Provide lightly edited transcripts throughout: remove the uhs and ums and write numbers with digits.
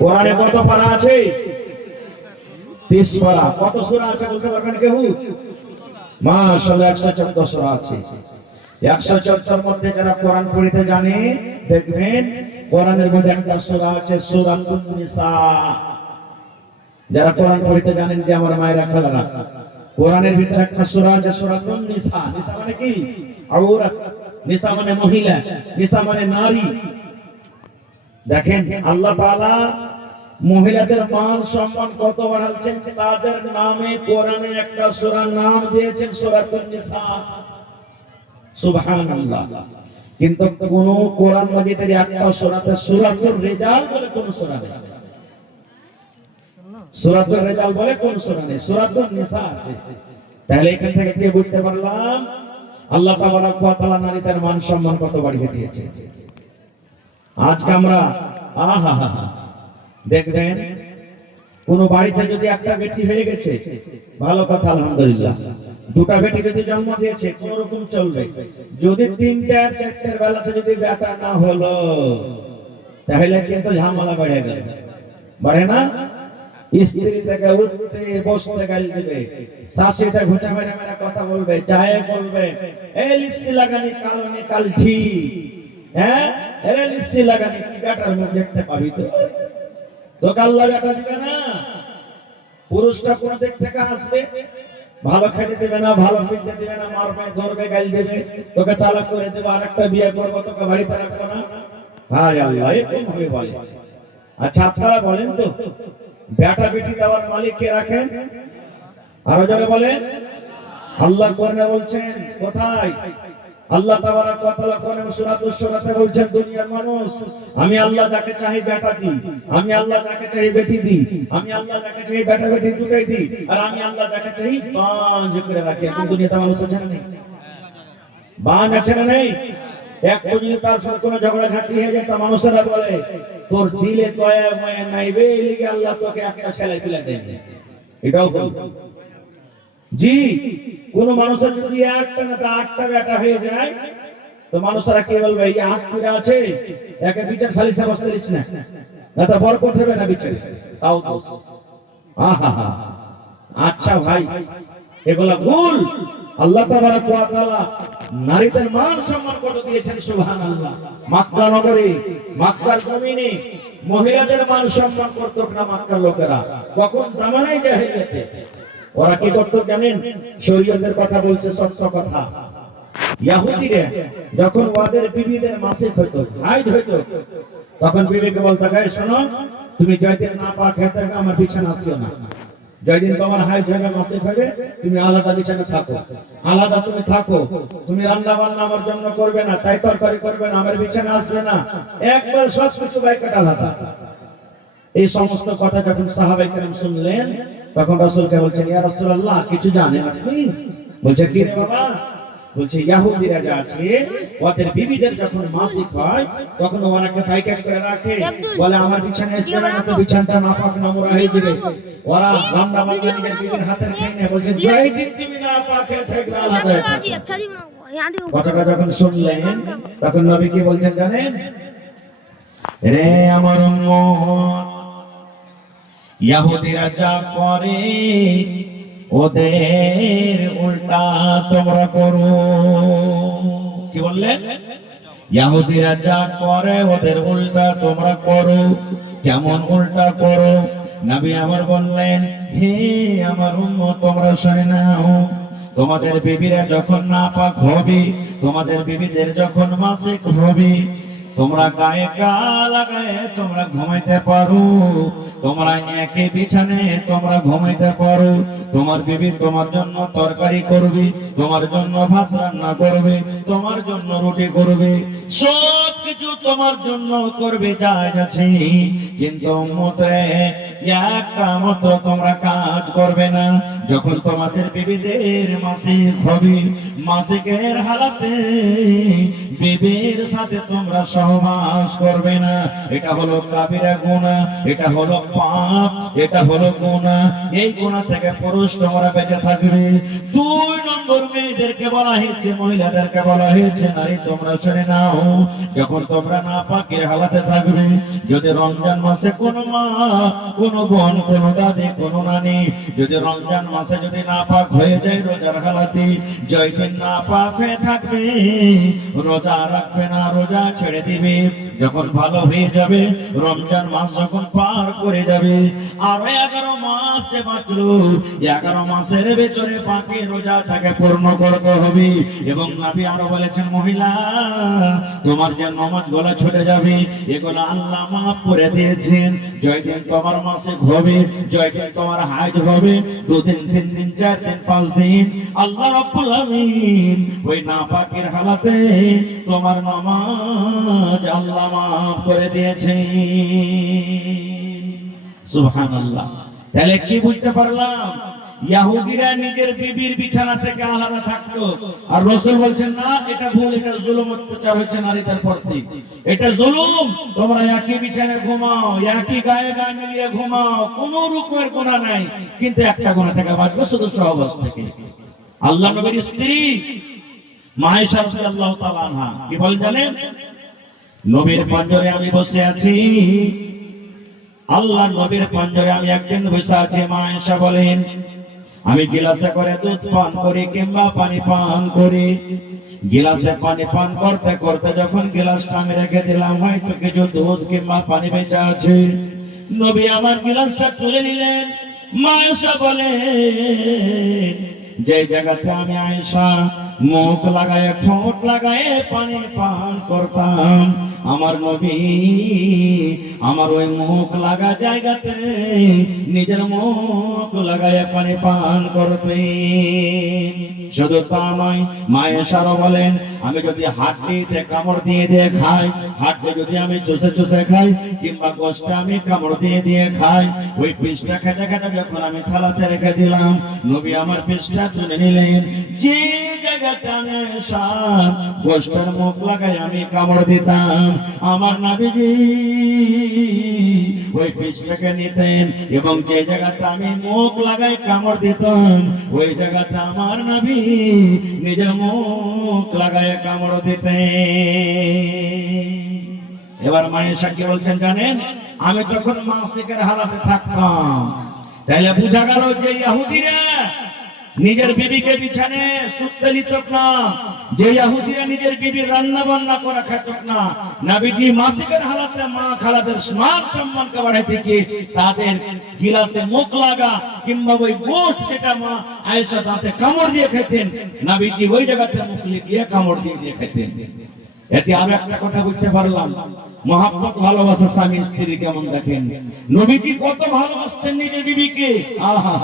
কোরআনে কত পারা আছে? 30 পারা। কত সূরা আছে বলতে পারবেন কেউ? মাশাআল্লাহ 114 সূরা আছে। 114 মধ্যে যারা কোরআন পড়তে জানে দেখবেন কোরআনের মধ্যে একটা সূরা আছে সূরাতুন নিসা। যারা কোরআন পড়তে জানেন যে আমার মায়েরা খালারা, কোরআনের ভিতরে একটা সূরা আছে সূরাতুন নিসা। নিসা মানে কি? আওরাত। নিসা মানে মহিলা, নিসা মানে নারী। দেখেন আল্লাহ তাআলা মহিলাদের মান সম্মান কত বাড়াচ্ছেন, তাদের নামে কোরআনে একটা সূরার নাম দিয়েছেন সূরাতুন নিসা। সুবহানাল্লাহ। কিন্তু কোন কোরআন মাজিদের একটা সূরাতে সূরাতুর রিজাল বলে কোন সূরা নেই। সূরাতুর রিজাল বলে কোন সূরা নেই, সূরাতুন নিসা আছে। তাহলে এখান থেকে কি বুঝতে পারলাম আল্লাহ তাবারক ওয়া তাআলা নারীদের মান সম্মান কত বাড়িয়ে দিয়েছে। আজকে আমরা দেখবেন কোন বাড়িতে যদি একটা বেটি হয়ে গেছে ভালো কথা আলহামদুলিল্লাহ, দুটা বেটি যদি জন্ম দিয়েছে কোন রকম চলবে। যদি 3টার 4টার বেলাতে যদি বেটা না হলো তাহলে কিন্তু ঝামেলা বেড়ে গেল, বাড়ে না? স্ত্রী থেকে উঠতে বসতে গালি দিবে, শাশুড়িটা ঘুচা মেরে মেরে কথা বলবে, যায় বলবে এই লিস্টি লাগানি কালনি কালঠি, হ্যাঁ এর লিস্টি লাগানি কি বেটার মুখ দেখতে পাবি তো? তোকে আল্লাহ বেটা দিবে না। পুরুষটা কোন দিক থেকে আসবে, ভালো খেতে দিবে না, ভালো পিনতে দিবে না, মারবে ধরবে গালি দেবে, তোকে তালাক করে দেবে, আরেকটা বিয়ে করবো, তোকে বাড়িতে রাখবো না। ভাই আল্লাহ এরকম ভাবে বলে। আচ্ছা আপনারা বলেন তো বেটা বেটি দেওয়ার মালিক কে রাখেন? আরো যারা বলেন আল্লাহ কোরআনে বলছেন কোথায়? আল্লাহ তাবারক ওয়া তাআলা কোরআনে সূরাতুশ শূরাতে বলছেন দুনিয়ার মানুষ আমি আল্লাহ যাকে চাই বেটা দিই, আমি আল্লাহ যাকে চাই বেটি দিই, আমি আল্লাহ যাকে চাই বেটা বেটি দুটোই দিই, আর আমি আল্লাহ যাকে চাই বাঁধ করে রাখি। এখন দুনিয়াতে মানুষ আছে না নেই? বাঁধ আছে না নেই? একটু যদি তার সাথে কোনো ঝগড়া ঝাঁটি হয়ে যায় তা মানুষেরা বলে তোর দিলে দয়া মায়া নাই বে, এই লিগে আল্লাহ তোকে একটা সেলাই তুলে দেন। এটাও বল জি। কোন মানুষের যদি একটা না তা 8টা বেটা হয়ে যায় তো মানুষেরা কি বলবে এই 8 পিরা আছে একে বিচার সালিসে বসতে দিস না, না তা বরকত হবে না বিচারে, তাও দোষ। আচ্ছা ভাই এগুলা ভুল। আল্লাহ তাবারক ওয়া তাআলা নারীদের মান সম্মান কত দিয়েছেন সুবহানাল্লাহ। মক্কা নগরে মক্কার জমিনে মহিলাদের মান সম্মান করত না মক্কার লোকেরা। কখন? জামানায় জাহেলিয়াতে। ওরা কি করত জানেন? শরীয়তের কথা বলছে, সত্য কথা। ইহুদিরা যখন ওদের বিবিদের মাসিক হইতো, হাইজ হইতো, তখন বিবিকে বলতো গায়ে শোনো তুমি জয়দিন না পাক খেতে আমার বিছানা আসিও না, যেদিন তোমার হাইজ হবে মাসিক হবে তুমি আলাদা বিছানা থাকো, আলাদা তুমি থাকো, তুমি রান্না বান্না আমার জন্য করবে না, তাই তরকারি করবে না, আমার বিছানা আসবে না, একবার সবকিছু বাইকাট আলাদা। এই সমস্ত কথা যখন সাহাবায়ে কেরাম শুনলেন তখন রাসূলকে বলছেন ইয়া রাসূলুল্লাহ কিছু জানেন আপনি? বলছে কি রে বাবা? বলছে ইহুদিরা যা আছে ওদের বিবিদের যখন মাসিক হয় তখন ওরাকে বাইকাট করে রাখে, বলে আমার বিছানায় আসবে না, তো বিছানাটা নাপাক নোংরা হয়ে যাবে। ওরা রান্না বান্না নিজের বিবির হাতের খেয়ে নেয়। বলছে যেই দিন তুমি নাপাক হয়ে থাকবে আলাদা। কথাটা যখন শুনলেন তখন নবী কি বলছেন জানেন? রে আমার উম্মত ইহুদিরা যা করে ওদের উল্টা তোমরা করো। কি বললেন? ইহুদিরা যা করে ওদের উল্টা তোমরা করো। কেমন উল্টা করো? নবী আমার বললেন হে আমার উম্মত তোমরা শুনে নাও, তোমাদের বিবিরা যখন নাপাক হবে, তোমাদের বিবিদের যখন মাসিক হবে, তোমরা গায়ে গা লাগায়ে তোমরা ঘুমাইতে পারো, তোমরা একই বিছানায় তোমরা ঘুমাইতে পারো। তোমার বিবি তোমার জন্য তরকারি করবে, তোমার জন্য ভাত রান্না করবে, তোমার জন্য রুটি করবে, সব কিছু তোমার জন্য করবে, জায়েজ আছে। কিন্তু উম্মতরে একটা মাত্র তোমরা কাজ করবে না, যখন তোমাদের বিবিদের মাসিক হবে, মাসিকের হালাতে বিবির সাথে তোমরা সহবাস করবে না। এটা হলো কাবিরা গুনাহ, এটা হলো পাপ, এটা হলো গুনাহ। এই গুনাহ থেকে পুরুষ তোমরা বেঁচে থাকবে। 2 নম্বর মেয়েদেরকে বলা হয়েছে, মহিলাদেরকে বলা হয়েছে, নারী তোমরা শুনে নাও, যখন তোমরা নাপাকের হালাতে থাকবে, যদি রমজান মাসে কোনো মা, কোনো বোন, কোনো দাদি, কোনো নানি যদি রমজান মাসে যদি নাপাক হয়ে যায় রোজার হালাতে, যেই দিন নাপাক হয়ে থাকবে রোজা রাখবে না, রোজা ছেড়ে দিবে। যখন ভালো হয়ে যাবে, রমজান মাস যখন পার করে যাবে, আর 11 মাস যে মাত্র 11 মাসের ভেতরে পাকে রোজা তাকে পূর্ণ করতে হবে। এবং নবী আরো বলেছেন, মহিলা তোমার যে নামাজ গুলো ছুটে যাবে এগুলো আল্লাহ মাফ করে দিয়েছেন। জয়দিন তোমার মাসিক হবে, জয়দিন তোমার হাইজ হবে, 2 দিন 3 দিন 4 দিন 5 দিন আল্লাহ রাব্বুল আলামিন ওই নাপাকের হালাতে তোমার নামাজ আল্লাহ মাফ করে দিয়েছেন। সুবহানাল্লাহ। তাহলে কি বুঝতে পারলাম? ইহুদিরা নিজের বিবির বিছানা থেকে আলাদা থাকতো, আর রাসূল বলছেন না, এটা ভুল, এটা জুলুম, অত্যাচার হচ্ছে নারীদের প্রতি, এটা জুলুম। তোমরা একই বিছানায় ঘুমাও, একই গায়ে গায়ে মিলিয়ে ঘুমাও, কোনো রকমের গুনাহ নাই, কিন্তু একটা গুনাহ থেকে বাঁচবে, শুধু সহবাস থেকে। আল্লাহ নবীর স্ত্রী মা আয়েশা রাদিয়াল্লাহু তাআলা আনহা কি বলেন জানেন? নবীর পাঞ্জরে আমি বসে আছি, আল্লাহর নবীর পাঞ্জরে আমি একদিন বসে আছি। মা আয়েশা বলেন, আমি গিলাসে করে দুধ পান করি কিংবা পানি পান করি, গিলাসে পানি পান করতে করতে যখন গিলাসটা আমি রেখে দিলাম, হয়তো কিছু দুধ কিংবা পানি বেঁচে আছে, নবী আমার গিলাসটা তুলে নিলেন। মা আয়েশা বলেন, যে জায়গাতে আমি আয়েশা মুখ লাগায় ঠোঁট লাগায় পানি পান করতাম, আমার নবী আমার ওই মুখ লাগা জায়গাতে নিজের মুখ লাগায় পানি পান করতেন। শুধু তা নয়, মা আয়েশা বলেন, আমি যদি হাড্ডিতে কামড় দিয়ে দিয়ে খাই, হাড্ডি যদি আমি চুষে চুষে খাই, কিংবা গোশতে আমি কামড় দিয়ে দিয়ে খাই, ওই পিসটা খেতে খেতে যখন আমি থালাতে রেখে দিলাম, নবী আমার পিসটা তুলে নিলেন। যে জায়গাতে আমি আয়েশা গোশতের মুখ লাগাই আমি কামড় দিতাম, আমার নবীজি ওই পিসটাকে নিতেন, এবং যে জায়গাতে আমি মুখ লাগাই কামড় দিতাম, ওই জায়গাতে আমার নবী নিজের মুখ লাগায় কামড় দিতেন। এবার মা আয়েশা কি বলছেন জানেন? আমি তখন মাসিকের হালাতে থাকতাম। তাহলে বোঝা গেল যে ইহুদিরা নিজের বিবিকে বিছানে শুতে দিত না, যে ইহুদিরা নিজের বিবির রান্না বান্না করা খেত না, নবীজি মাসিকের হালাতে মা খালাদের মান সম্মানকে বাড়াইতে কি তাদের গিলাসে মুখ লাগা কিংবা ওই গোশত যেটা মা আয়েশা তাতে কামড় দিয়ে খেতেন, নবীজি ওই জায়গাতে মুখ লিখিয়ে কামড় দিয়ে দিয়ে খেতেন। এতে আমি একটা কথা বুঝতে পারলাম, মহব্বত ভালোবাসা স্বামী স্ত্রী কেমন দেখেন। নবীজি কত ভালোবাসতেন নিজের বিবিকে, আহা,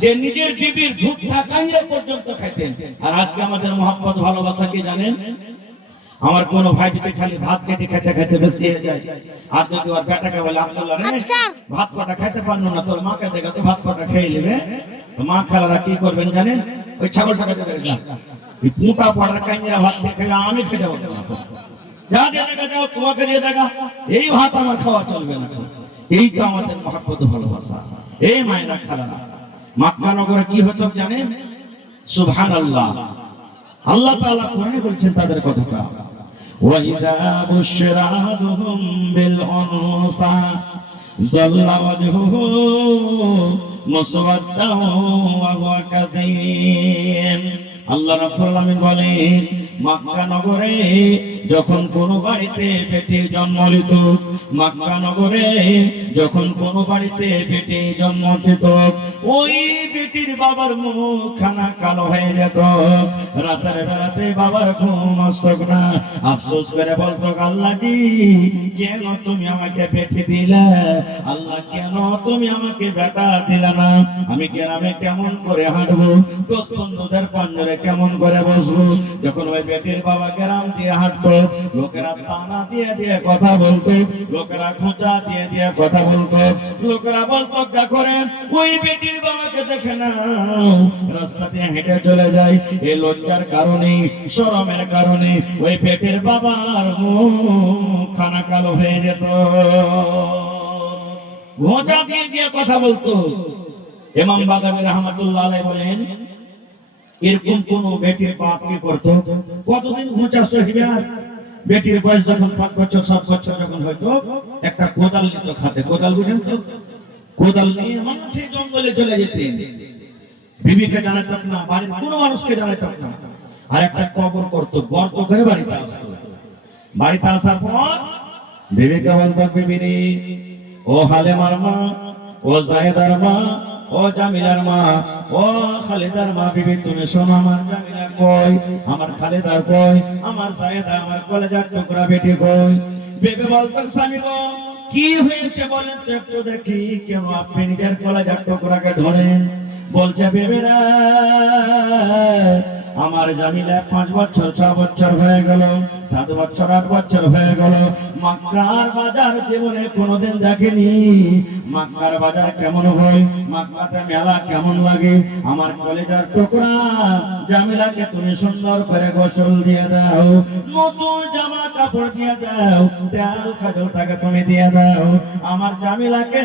যে নিজের বিবির ঝুঁটা কাইরা পর্যন্ত খাইতেন। আর আজকে আমাদের মহব্বত ভালোবাসা কি জানেন? আমার কোন ভাই যদি খালি ভাত কেটে খেতে খেতে বেশি হয়ে যায়, আর যদি ওর বেটাকে বলে, আব্দুল্লাহ রে ভাত কটা খেতে পারলো না, তোর মাকে দেখে তো ভাত কটা খেয়ে নেবে, তো মা খালারা কি করবেন জানেন? ওই ছাগলটাকে দেখলাম এই পুঁটা পড়ার কাইরা ভাত খেয়ে আমি খেতে পারবো না, যা দিয়ে দেখা যাও তোমাকে দিয়ে দেখা, এই ভাত আমার খাওয়া চলবে না। এই তো আমাদের মহব্বত ভালোবাসা। এই মায়েরা খালারা, মক্কা নগরে কি হতো জানেন? সুবহানাল্লাহ, আল্লাহ তাআলা কোরআনে বলছেন তাদের কথাটা, ওয়া ইযা বুশিরা আহাদুহুম বিল উনসা যাল্লা ওয়াজহুহু মুসওয়াদ্দান ওয়া হুয়া কাযীম। আল্লাহ রাব্বুল আলামিন বলেন, মক্কা নগরে যখন কোন বাড়িতে বেটি জন্ম নিত, মক্কা নগরে যখন কোন বাড়িতে বেটি জন্ম নিত, ওই বেটির বাবার মুখখানা কালো হয়ে যেত। রাতের বেলাতে বাবার ঘুম আসতো না, আফসোস করে বলতো, আল্লাহ জি কেন তুমি আমাকে বেটি দিলা, আল্লাহ কেন তুমি আমাকে বেটা দিলা না, আমি গ্রামে কেমন করে হাঁটবো, দোস্ত বন্ধুদের পাঞ্জরে কেমন করে বসবো। যখন ওই বেটির বাবা গ্রাম দিয়ে হাঁটতো, লোকেরা তানা দিয়ে দিয়ে কথা বলতো, লোকেরা খোঁচা দিয়ে দিয়ে কথা বলতো, লোকেরা বলতো দেখো রে ওই বেটির বাবাকে দেখে না, রাস্তা দিয়ে হেঁটে চলে যায়। এই লজ্জার কারণে, শরমের কারণে ওই বেটির বাবার মুখ খানা কালো হয়ে যেত, খোঁচা দিয়ে দিয়ে কথা বলতো। ইমাম বাগাবী রাহমাতুল্লাহ আলাইহি বলেন, এরকম কোন বেটির বাপ কি করতো, কতদিন খোঁচা সহিবে। আর বেটির বয়স যখন 5 বছর 7 বছর যখন হয়তো, একটা কোদাল নিত খাতে, কোদাল বুঝেন তো, কোদাল নিয়ে মাঠে জঙ্গলে চলে যেতেন। বিবিকে জানাতো না, বাড়ির কোনো মানুষকে জানাতো না। আর একটা কবর করতো, গর্ত করে বাড়িতে আসতো। বাড়িতে আসার পর বিবিকে বলতো, বিবি রে, ও হালেমার মা, ও জায়েদার মা, ও জামিলার মা, ও খালেদার মা, বিবি তুমি শোনো, আমার জামিলা কই, আমার খালেদা কই, আমার জায়েদা, আমার কলেজার টুকরা বেটি কই। বিবি বলতো, স্বামী গো কি হয়েছে বলেন তো একটু দেখি, কেন আপনি নিজের কলেজার টুকরাকে ধরেন? বলছে, বেবিরা আমার জামিলা 5 বছর 6 বছর হয়ে গেল, 7 বছর 8 বছর হয়ে গেল, মক্কার বাজার জীবনে কোনোদিন দেখেনি। মক্কার বাজার কেমন হয়, মক্কাতে মেলা কেমন লাগে, আমার কলেজার টুকরা জামিলাকে তুমি সুন্দর করে গোসল দিয়ে দাও, নতুন জামা কাপড় দিয়ে দাও, তেল কাজল তাকে তুমি দিয়ে দাও, আমার জামিলাকে